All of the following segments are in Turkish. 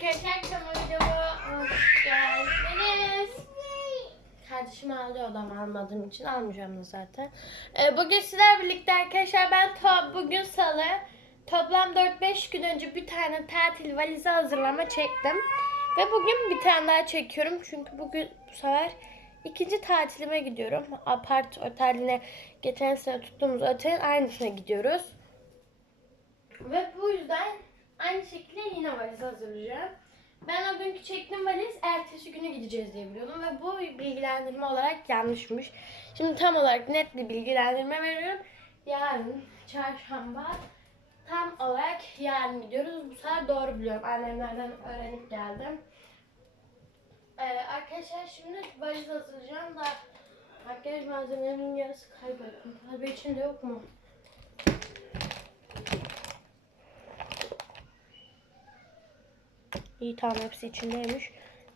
Arkadaşlar kanalıma videoma hoş geldiniz. Kardeşim ağlıyor odam almadığım için almayacağım da zaten. Ee, bugün sizler birlikte arkadaşlar ben to bugün salı toplam 4-5 gün önce bir tane tatil valizi hazırlama çektim. Ve bugün bir tane daha çekiyorum. Çünkü bugün bu sefer ikinci tatilime gidiyorum. Apart oteline geçen sene tuttuğumuz otelin aynısına gidiyoruz. Ve bu yüzden aynı şekilde yine valiz hazırlayacağım. Ben o günkü çektiğim valiz ertesi günü gideceğiz diye biliyordum ve bu bilgilendirme olarak yanlışmış. Şimdi tam olarak net bir bilgilendirme veriyorum. Yarın çarşamba tam olarak yarın gidiyoruz. Bu sefer doğru biliyorum. Annemlerden öğrenip geldim. Ee, arkadaşlar şimdi valiz hazırlayacağım da makyaj malzemelerimin yarısı kaybettim. Kalbi içinde yok mu? İyi tamam hepsi içindeymiş.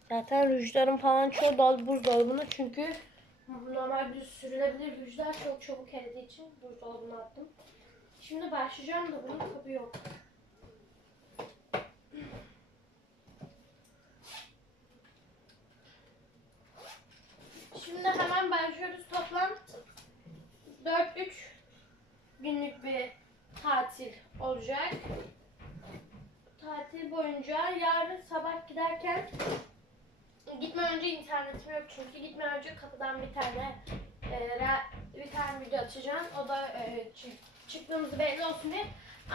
Zaten rujlarım falan çoğu dolu buzdolabına çünkü normal düz sürülebilir rujlar çok çabuk eridiği için buzdolabına attım. Şimdi başlayacağım da bunun kabı yok. Şimdi hemen başlıyoruz. Toplam 4-3 günlük bir tatil olacak tatil boyunca yarın sabah giderken gitmeden önce internetim yok çünkü gitmeden önce kapıdan bir tane e, bir tane video açacağım. O da e, çı- çıktığımız belli olsun diye.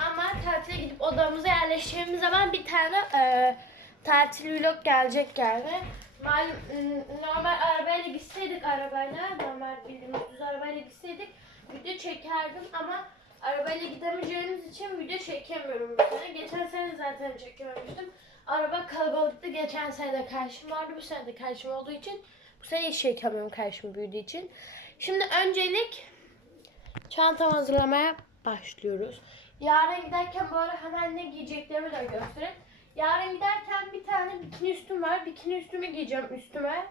Ama tatile gidip odamıza yerleşeceğimiz zaman bir tane e, tatil vlog gelecek yani. Malum m, normal arabayla gitseydik arabayla normal bildiğimiz düz arabayla gitseydik video çekerdim ama arabayla gidemeyeceğimiz için video çekemiyorum bu sene. Geçen sene zaten çekememiştim. Araba kalabalıktı. Geçen sene de karşım vardı. Bu sene de karşım olduğu için bu sene hiç çekemiyorum karşım büyüdüğü için. Şimdi öncelik çantamı hazırlamaya başlıyoruz. Yarın giderken bu ara hemen ne giyeceklerimi de göstereyim. Yarın giderken bir tane bikini üstüm var. Bikini üstümü giyeceğim üstüme.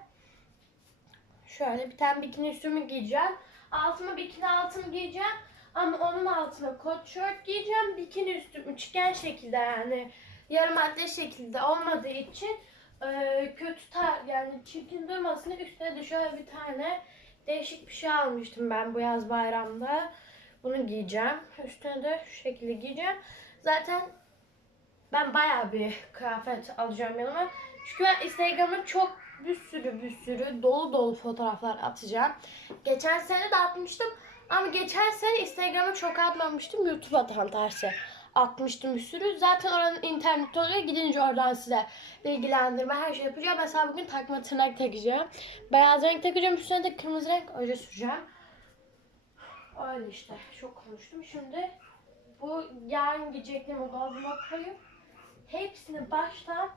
Şöyle bir tane bikini üstümü giyeceğim. Altıma bikini altımı giyeceğim. Ama onun altına kot şort giyeceğim. Bikini üstüm üçgen şekilde yani yarım atlet şekilde olmadığı için e, kötü tar yani çirkin durmasın diye üstüne de şöyle bir tane değişik bir şey almıştım ben bu yaz bayramda. Bunu giyeceğim. Üstüne de şu şekilde giyeceğim. Zaten ben bayağı bir kıyafet alacağım yanıma. Çünkü ben Instagram'a çok bir sürü bir sürü dolu dolu fotoğraflar atacağım. Geçen sene de atmıştım. Ama geçen sene Instagram'a çok atmamıştım. YouTube'a tam tersi atmıştım bir sürü. Zaten oranın interneti oluyor. Gidince oradan size bilgilendirme her şey yapacağım. Mesela bugün takma tırnak takacağım. Beyaz renk takacağım. Üstüne de kırmızı renk oje süreceğim. Öyle işte. Çok konuştum. Şimdi bu yarın giyeceklerimi dolabıma koyup hepsini baştan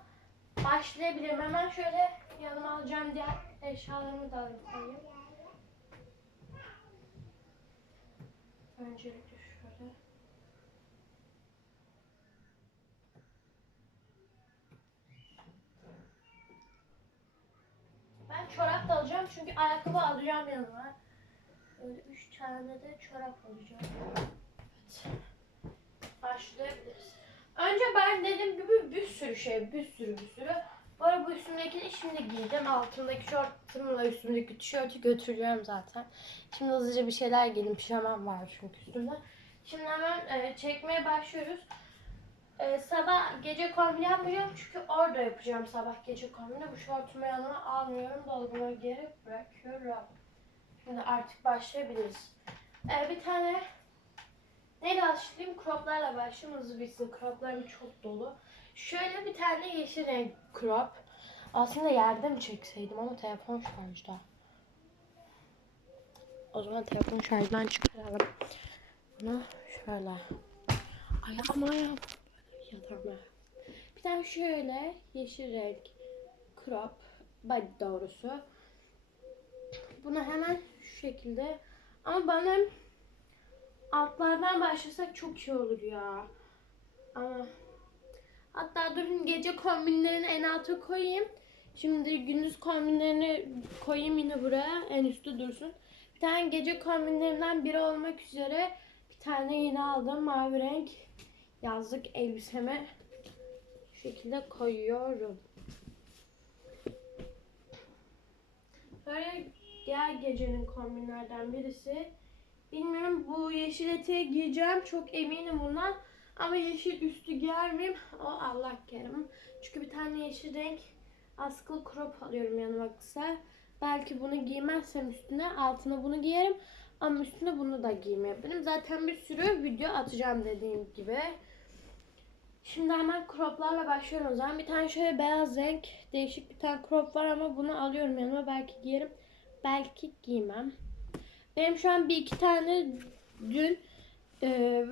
başlayabilirim. Hemen şöyle yanıma alacağım diğer eşyalarımı da alayım koyayım. Öncelikle şöyle. Ben çorap da alacağım çünkü ayakkabı alacağım yanıma. Böyle üç tane de çorap alacağım. Evet. Başlayabiliriz. Önce ben dediğim gibi bir sürü şey, bir sürü bir sürü. Bu arada bu üstümdekini şimdi giydim. Altındaki şortumla üstümdeki tişörtü götüreceğim zaten. Şimdi hızlıca bir şeyler giydim. Pijamam var çünkü üstümde. Şimdi hemen e, çekmeye başlıyoruz. E, sabah gece kombini yapmayacağım çünkü orada yapacağım sabah gece kombini. Bu şortumu yanıma almıyorum. Dolabıma geri bırakıyorum. Şimdi artık başlayabiliriz. E, bir tane neyle başlayayım? Croplarla başlayayım. Hızlı bitsin. Croplarım çok dolu. Şöyle bir tane yeşil renk crop. Aslında yerde mi çekseydim ama telefon şarjda. O zaman telefon şarjdan çıkaralım. Bunu şöyle. Ayağım ayağım. Yatağıma. Bir tane şöyle yeşil renk crop. Body doğrusu. Bunu hemen şu şekilde. Ama bana altlardan başlasak çok iyi olur ya. Ama hatta durun gece kombinlerini en alta koyayım. Şimdi gündüz kombinlerini koyayım yine buraya. En üstte dursun. Bir tane gece kombinlerinden biri olmak üzere bir tane yine aldım mavi renk yazlık elbiseme Bu şekilde koyuyorum. Böyle diğer gecenin kombinlerden birisi. Bilmiyorum bu yeşil eteği giyeceğim. Çok eminim bundan. Ama yeşil üstü giyer miyim? O Allah kerim. Çünkü bir tane yeşil renk askılı crop alıyorum yanıma kısa. Belki bunu giymezsem üstüne altına bunu giyerim. Ama üstüne bunu da giymeyebilirim. Zaten bir sürü video atacağım dediğim gibi. Şimdi hemen croplarla başlıyorum o zaman. Bir tane şöyle beyaz renk değişik bir tane crop var ama bunu alıyorum yanıma. Belki giyerim. Belki giymem. Benim şu an bir iki tane dün e,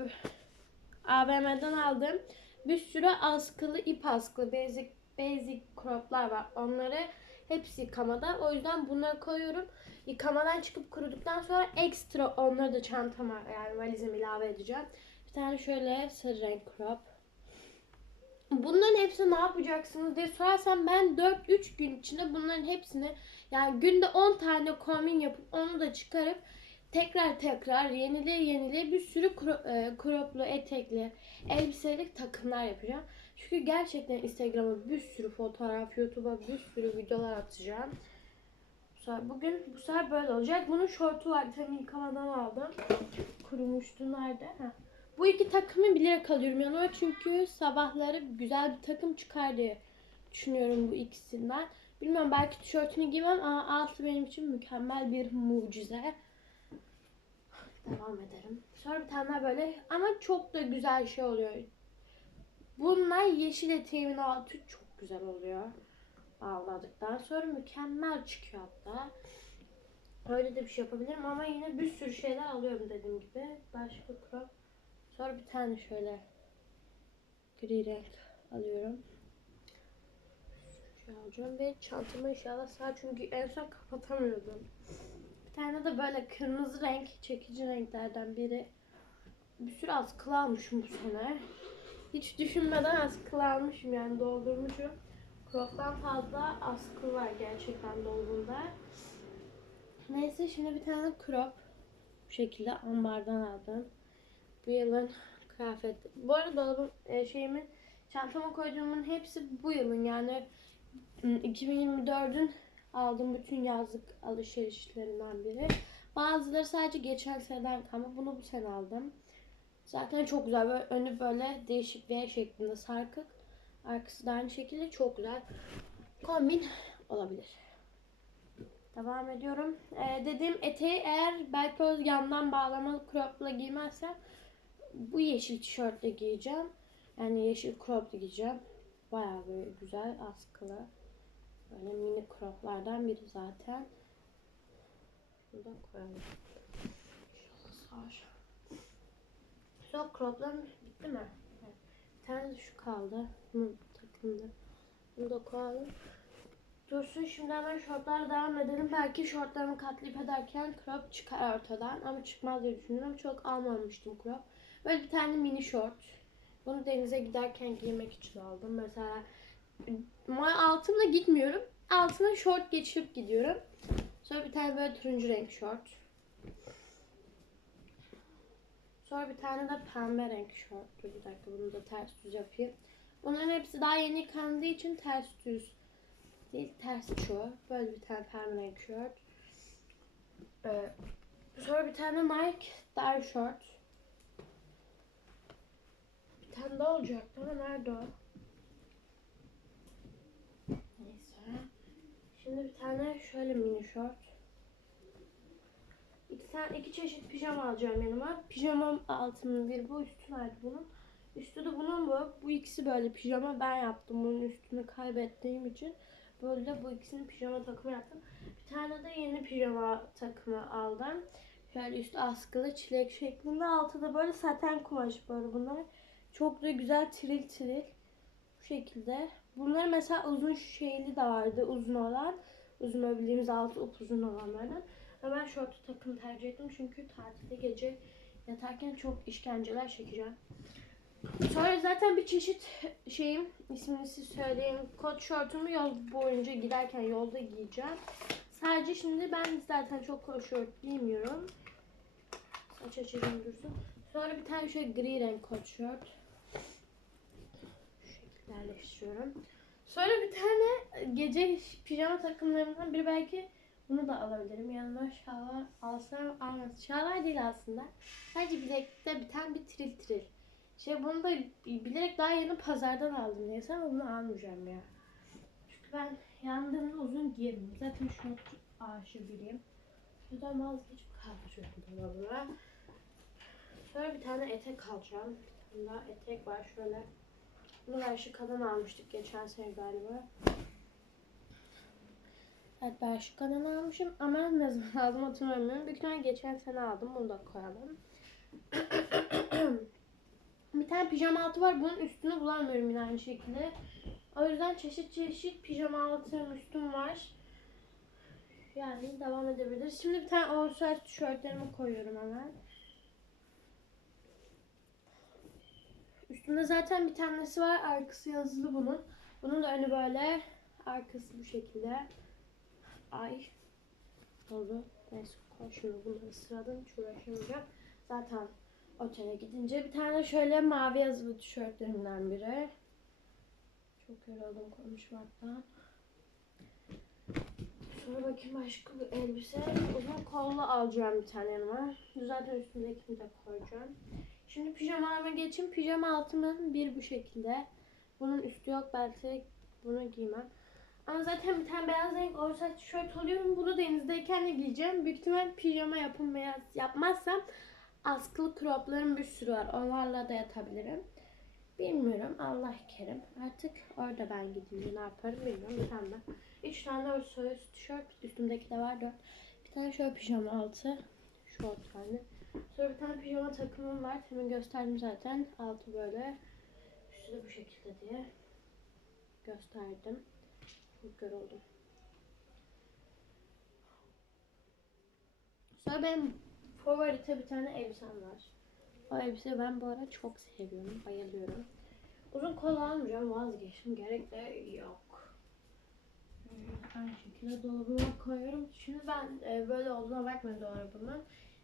AVM'den aldığım bir sürü askılı ip askılı basic basic croplar var. Onları hepsi yıkamada. O yüzden bunları koyuyorum. Yıkamadan çıkıp kuruduktan sonra ekstra onları da çantama yani valizime ilave edeceğim. Bir tane şöyle sarı renk crop. Bunların hepsini ne yapacaksınız diye sorarsan ben 4-3 gün içinde bunların hepsini yani günde 10 tane kombin yapıp onu da çıkarıp tekrar tekrar yenile yenile bir sürü kro- e, croplu, etekli, elbiselik takımlar yapacağım. Çünkü gerçekten Instagram'a bir sürü fotoğraf, YouTube'a bir sürü videolar atacağım. Bu sefer, bugün bu sefer böyle olacak. Bunun şortu var. Tam yıkamadan aldım. Kurumuştu nerede? Ha. Bu iki takımı bilerek alıyorum yanıma çünkü sabahları güzel bir takım çıkar diye düşünüyorum bu ikisinden. Bilmiyorum belki tişörtünü giymem ama altı benim için mükemmel bir mucize. Devam ederim. Sonra bir tane böyle ama çok da güzel şey oluyor. Bunlar yeşil eteğimin altı çok güzel oluyor. Bağladıktan sonra mükemmel çıkıyor hatta. Öyle de bir şey yapabilirim ama yine bir sürü şeyler alıyorum dediğim gibi. Başka crop. Sonra bir tane şöyle gri renk alıyorum. Şey alacağım ve çantamı inşallah sağ çünkü en son kapatamıyordum. Bir tane de böyle kırmızı renk çekici renklerden biri. Bir sürü askılı almışım bu sene. Hiç düşünmeden askılı almışım yani doldurmuşum. Crop'tan fazla askı var gerçekten dolgunda. Neyse şimdi bir tane crop bu şekilde ambardan aldım. Bu yılın kıyafet. Bu arada dolabım e, şeyimin çantama koyduğumun hepsi bu yılın yani m, 2024'ün aldığım bütün yazlık alışverişlerinden biri. Bazıları sadece geçen seneden kalma. Bunu bu sene aldım. Zaten çok güzel. Böyle önü böyle değişik bir şeklinde sarkık. Arkası da aynı şekilde çok güzel. Kombin olabilir. Devam ediyorum. Ee, dediğim eteği eğer belki o yandan bağlamalı cropla giymezsem bu yeşil tişörtle giyeceğim. Yani yeşil cropla giyeceğim. Bayağı böyle güzel askılı. Böyle mini croplardan biri zaten. Şunu da koyalım. İnşallah sağır. Son croplarım bitti mi? Evet. Bir tane şu kaldı. Bunu takımda. Bunu da koyalım. Dursun şimdi hemen şortlara devam edelim. Belki şortlarımı katlayıp ederken crop çıkar ortadan. Ama çıkmaz diye düşünüyorum. Çok almamıştım crop. Böyle bir tane mini şort. Bunu denize giderken giymek için aldım. Mesela altımla gitmiyorum. Altına şort geçirip gidiyorum. Sonra bir tane böyle turuncu renk şort. Sonra bir tane de pembe renk şort. Dur bir dakika bunu da ters düz yapayım. Bunların hepsi daha yeni yıkandığı için ters düz değil ters çoğu. Böyle bir tane pembe renk şort. Ee, sonra bir tane Nike dar şort. Bir tane daha olacaktı ama nerede o? Neyse. Şimdi bir tane şöyle mini şort. İki, tane, iki çeşit pijama alacağım yanıma. Pijamam altının bir bu üstü nerede bunun? Üstü de bunun bu. Bu ikisi böyle pijama ben yaptım. Bunun üstünü kaybettiğim için. Böyle de bu ikisini pijama takımı yaptım. Bir tane de yeni pijama takımı aldım. Şöyle üstü askılı çilek şeklinde. Altı da böyle saten kumaş böyle bunlar. Çok da güzel tril tril. Bu şekilde. Bunlar mesela uzun şeyli de vardı uzun olan. Uzun bildiğimiz altı upuzun olanlardan. Ama ben şortu takım tercih ettim çünkü tatilde gece yatarken çok işkenceler çekeceğim. Sonra zaten bir çeşit şeyim ismini siz söyleyeyim. Kot şortumu yol boyunca giderken yolda giyeceğim. Sadece şimdi ben zaten çok kot şort giymiyorum. Saç açacağım dursun. Sonra bir tane şöyle gri renk kot şort. Şu şekilde. yerleştiriyorum. Sonra bir tane gece pijama takımlarımdan biri belki bunu da alabilirim. Yanına şalvar alsam almaz. Şalvar değil aslında. Sadece bilekte biten bir tril tril. Şey bunu da bilerek daha yeni pazardan aldım neyse ama bunu almayacağım ya. Çünkü ben yandığımda uzun giyemiyorum. Zaten şort aşığı biriyim. Şuradan vazgeçip kaldırıyorum dolabıma. Sonra bir tane etek alacağım. Bir tane daha etek var şöyle. Bunu ben şu kadın almıştık geçen sene galiba. Evet ben şu kadın almışım ama ne zaman aldım hatırlamıyorum. Büyük ihtimalle geçen sene aldım. Bunu da koyalım. bir tane pijama altı var. Bunun üstünü bulamıyorum yine aynı şekilde. O yüzden çeşit çeşit pijama altım üstüm var. Yani devam edebiliriz. Şimdi bir tane oversize tişörtlerimi koyuyorum hemen. Üstünde zaten bir tanesi var. Arkası yazılı bunun. Bunun da önü böyle. Arkası bu şekilde. Ay. Oldu. Neyse şunu bunları sıradan hiç uğraşamayacağım. Zaten otele gidince bir tane şöyle mavi yazılı tişörtlerimden biri. Çok yoruldum konuşmaktan. Sonra bakayım başka bir elbise. Uzun kollu alacağım bir tane yanıma. Zaten üstündekini de koyacağım. Şimdi pijamalarıma geçeyim. Pijama altımın bir bu şekilde. Bunun üstü yok. Belki bunu giymem. Ama zaten bir tane beyaz renk oversize tişört alıyorum. Bunu denizdeyken de giyeceğim. Büyük ihtimal pijama yapılmaya yapmazsam askılı croplarım bir sürü var. Onlarla da yatabilirim. Bilmiyorum. Allah kerim. Artık orada ben gidince ne yaparım bilmiyorum. Bir tane. Üç tane oversize tişört. Üstümdeki de var dört. Bir tane şöyle pijama altı. Şort tane. Sonra bir tane pijama takımım var. Hemen gösterdim zaten. Altı böyle. Üstü de bu şekilde diye gösterdim. Çok yoruldum. Sonra benim favorite bir tane elbisem var. O elbise ben bu ara çok seviyorum. Bayılıyorum. Uzun kol almayacağım. Vazgeçtim. Gerek de yok. Aynı şekilde dolabıma koyuyorum. Şimdi ben e, böyle olduğuna bakmayın dolabımın.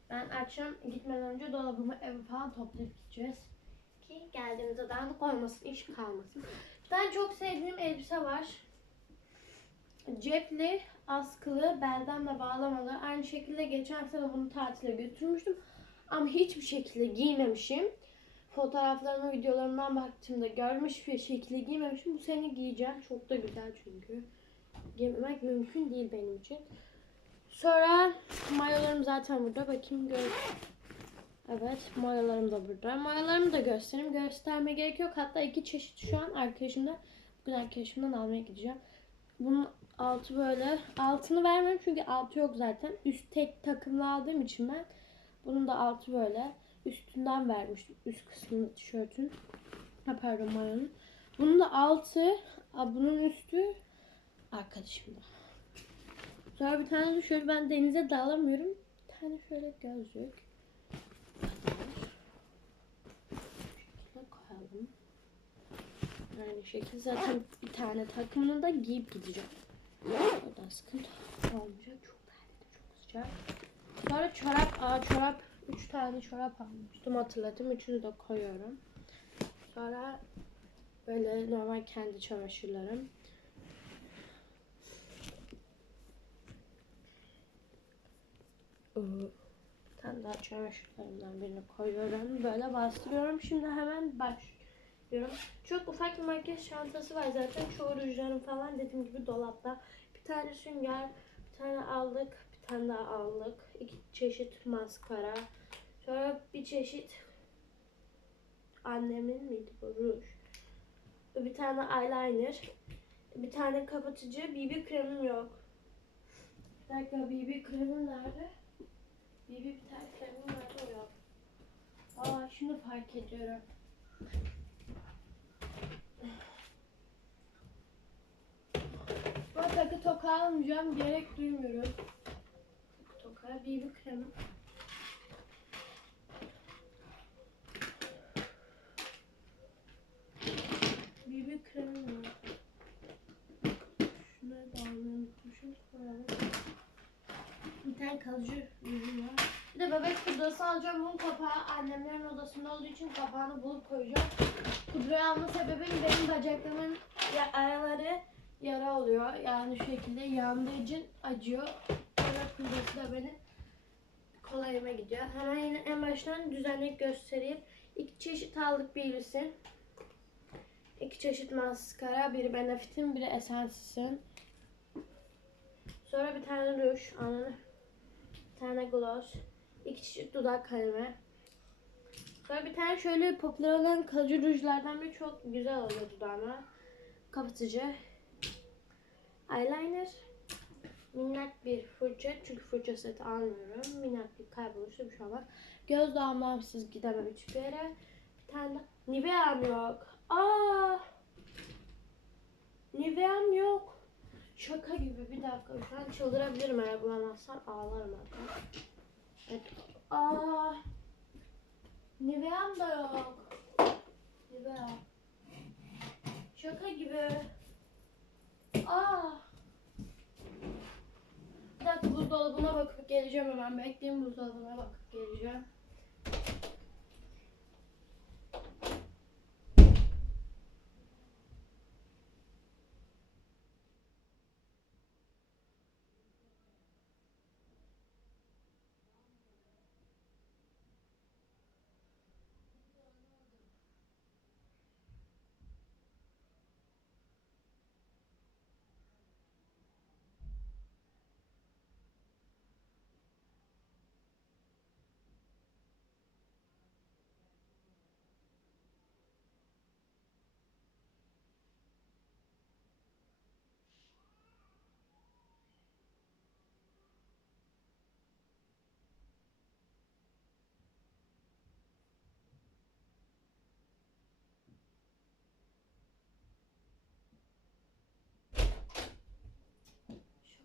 Ben akşam gitmeden önce dolabımı evi falan toplayıp gideceğiz. Ki geldiğimizde dağınık olmasın, iş kalmasın. Tane çok sevdiğim elbise var. Cepli, askılı, belden de bağlamalı. Aynı şekilde geçen sene bunu tatile götürmüştüm. Ama hiçbir şekilde giymemişim. Fotoğraflarıma, videolarımdan baktığımda görmüş bir şekilde giymemişim. Bu sene giyeceğim. Çok da güzel çünkü. Giymemek mümkün değil benim için. Sonra mayolarım zaten burada. Bakayım gör. Evet mayolarım da burada. Mayolarımı da göstereyim. Gösterme gerek yok. Hatta iki çeşit şu an arkadaşımda. Bugün arkadaşımdan almaya gideceğim. Bunun altı böyle. Altını vermem çünkü altı yok zaten. Üst tek takımlı aldığım için ben. Bunun da altı böyle. Üstünden vermiştim. Üst kısmını tişörtün. Ha pardon mayonun. Bunun da altı. Bunun üstü arkadaşımda. Sonra bir tane de şöyle ben denize dalamıyorum. Bir tane şöyle gözlük. Koyalım. Aynı şekilde zaten bir tane takımını da giyip gideceğim. O da sıkıntı olmayacak. Çok terledim, çok sıcak. Sonra çorap, aa çorap, üç tane çorap almıştım hatırladım. Üçünü de koyuyorum. Sonra böyle normal kendi çamaşırlarım. Tane daha çamaşırlarımdan birini koyuyorum. Böyle bastırıyorum. Şimdi hemen başlıyorum. Çok ufak bir makyaj çantası var zaten. Çoğu rujlarım falan dediğim gibi dolapta. Bir tane sünger, bir tane aldık, bir tane daha aldık. İki çeşit maskara. Sonra bir çeşit annemin miydi bu ruj? Bir tane eyeliner. Bir tane kapatıcı. BB kremim yok. Bir dakika BB kremim nerede? BB bir tane kremim nerede o yok. Aa şunu fark ediyorum. Bu takı toka almayacağım. Gerek duymuyorum. Toka. BB kremim. BB kremim var. Şunları da almayı. Koyalım. Bir tane kalıcı ürün var. Bir de bebek pudrası alacağım. Bunun kapağı annemlerin odasında olduğu için kapağını bulup koyacağım. Pudrayı alma sebebim benim bacaklarımın ya, araları yara oluyor. Yani şu şekilde yandığı için acıyor. Bebek pudrası da benim kolayıma gidiyor. Hemen yine en baştan düzenlik göstereyim. İki çeşit aldık birisi. İki çeşit maskara. Biri Benefit'in, biri Essence'in. Sonra bir tane ruj. Anladın bir tane gloss, iki çeşit dudak kalemi. Sonra bir tane şöyle popüler olan kalıcı rujlardan biri çok güzel oluyor dudağıma. Kapatıcı. Eyeliner. Minnak bir fırça çünkü fırça seti almıyorum. Minnak bir kaybolursa bir şey olmaz. Göz damlamsız gidemem hiçbir yere. Bir tane de Nivea'm yok. Aa! Nivea'm yok. Şaka gibi bir dakika. Şu an çıldırabilirim eğer bulamazsam ağlarım hatta. Evet. Aa. Nivea'm da yok. Nivea. Şaka gibi. Aa. Bir dakika buzdolabına bakıp geleceğim hemen. Bekleyin buzdolabına bakıp geleceğim.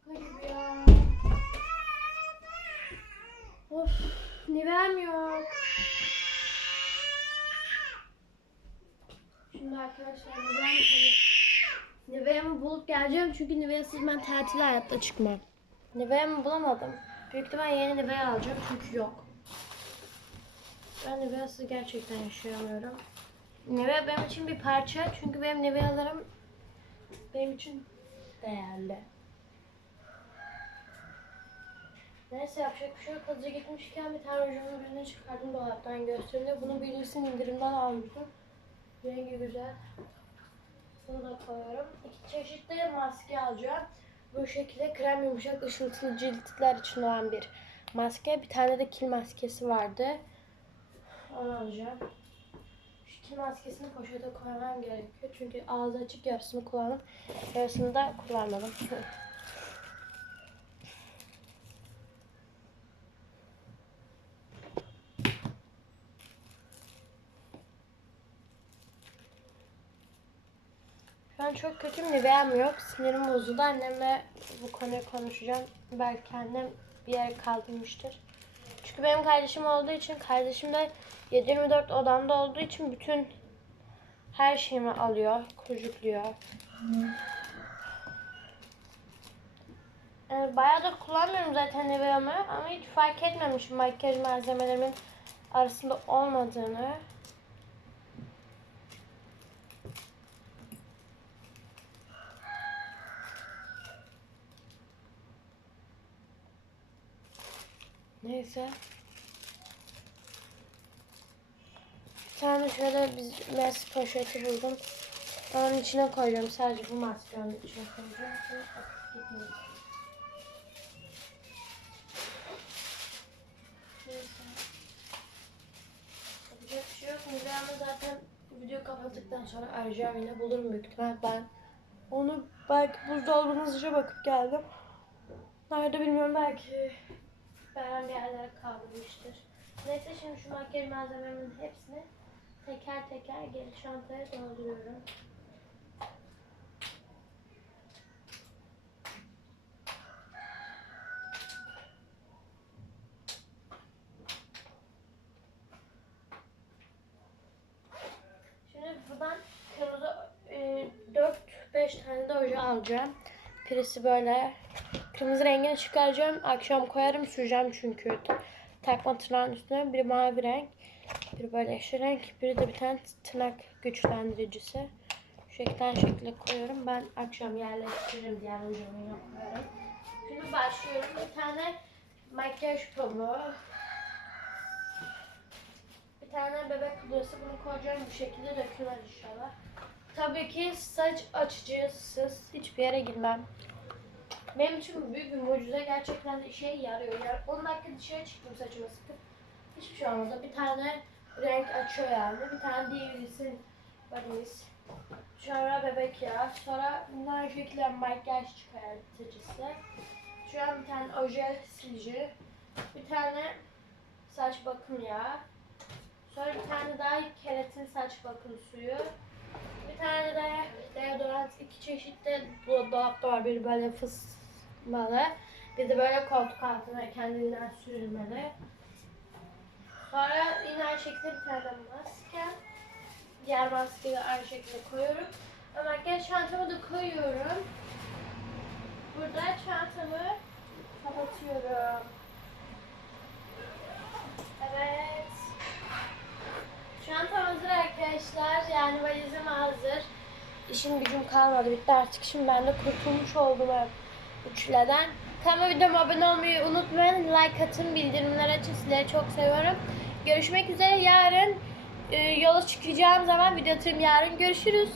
Şaka gibi ya. Of, Nivea'm yok. Şimdi arkadaşlar Nivea'm hani Nivea'mı bulup geleceğim çünkü Nivea'sız ben tatile hayatta çıkmam. Nivea'mı bulamadım. Büyük ihtimal yeni Nivea alacağım çünkü yok. Ben Nivea'sız gerçekten yaşayamıyorum. Nivea benim için bir parça çünkü benim Nivea'larım benim için değerli. Neyse yapacak bir şey yok. Hızlıca gitmişken bir tane rujumun birini çıkardım dolaptan göstereyim. Bunu birisini indirimden almıştım. Rengi güzel. Bunu da koyuyorum. İki çeşit de maske alacağım. Bu şekilde krem yumuşak ışıltılı ciltler için olan bir maske. Bir tane de kil maskesi vardı. Onu alacağım. Şu kil maskesini poşete koymam gerekiyor. Çünkü ağzı açık yarısını kullandım. Yarısını da kullanmadım. An çok kötüyüm Nivea'm yok. Sinirim bozuldu. Annemle bu konuyu konuşacağım. Belki annem bir yere kaldırmıştır. Çünkü benim kardeşim olduğu için kardeşim de 7-24 odamda olduğu için bütün her şeyimi alıyor, kurcukluyor. Yani bayağıdır kullanmıyorum zaten Nivea'mı ama hiç fark etmemişim makyaj malzemelerimin arasında olmadığını. Neyse. Bir tane şöyle biz mes poşeti buldum. Onun içine koyacağım. Sadece bu maskenin içine koyacağım. Yapacak şey yok. Nivea'mı zaten video kapattıktan sonra arayacağım bulurum büyük ihtimal. Ben onu belki buzdolabına hızlıca bakıp geldim. Nerede bilmiyorum belki ben bir yerlere kaldırmıştır. Neyse şimdi şu makyaj malzememin hepsini teker teker geri çantaya dolduruyorum. E, 4-5 tane de oje alacağım. Birisi böyle kırmızı rengini çıkaracağım. Akşam koyarım süreceğim çünkü takma tırnağın üstüne. Biri mavi renk. Biri böyle yeşil renk. Biri de bir tane tırnak güçlendiricisi. Şekilden şekilde koyuyorum. Ben akşam yerleştiririm diğer ucunu yapıyorum. Şimdi başlıyorum. Bir tane makyaj pamuğu. Bir tane bebek kudurası. Bunu koyacağım bu şekilde dökülür inşallah. Tabii ki saç açıcısız hiçbir yere girmem. Benim için büyük bir mucize gerçekten işe yarıyor. Yani 10 dakika dışarı çıktım saçımı sıkıp. Hiçbir şey olmadı. Bir tane renk açıyor yani. Bir tane diğerisi varız. Sonra bebek yağı. Sonra bunlar şekilde makyaj çıkartıcısı. Şu an bir tane oje silici. Bir tane saç bakım yağı. Sonra bir tane daha keratin saç bakım suyu. Bir tane de deodorant iki çeşit de dolapta var. Biri böyle fısmalı. Bir de böyle koltuk altına kendinden sürülmeli. Sonra yine aynı şekilde bir tane maske. Diğer maskeyi de aynı şekilde koyuyorum. Ve makyaj çantamı da koyuyorum. Burada çantamı kapatıyorum. Evet. Çantam hazır arkadaşlar. Yani valizim hazır. İşim gücüm kalmadı. Bitti artık. Şimdi ben de kurtulmuş oldum bu çileden. Kanalıma videoma abone olmayı unutmayın. Like atın. Bildirimleri açın. Sizleri çok seviyorum. Görüşmek üzere. Yarın e, yola çıkacağım zaman video atarım. Yarın görüşürüz.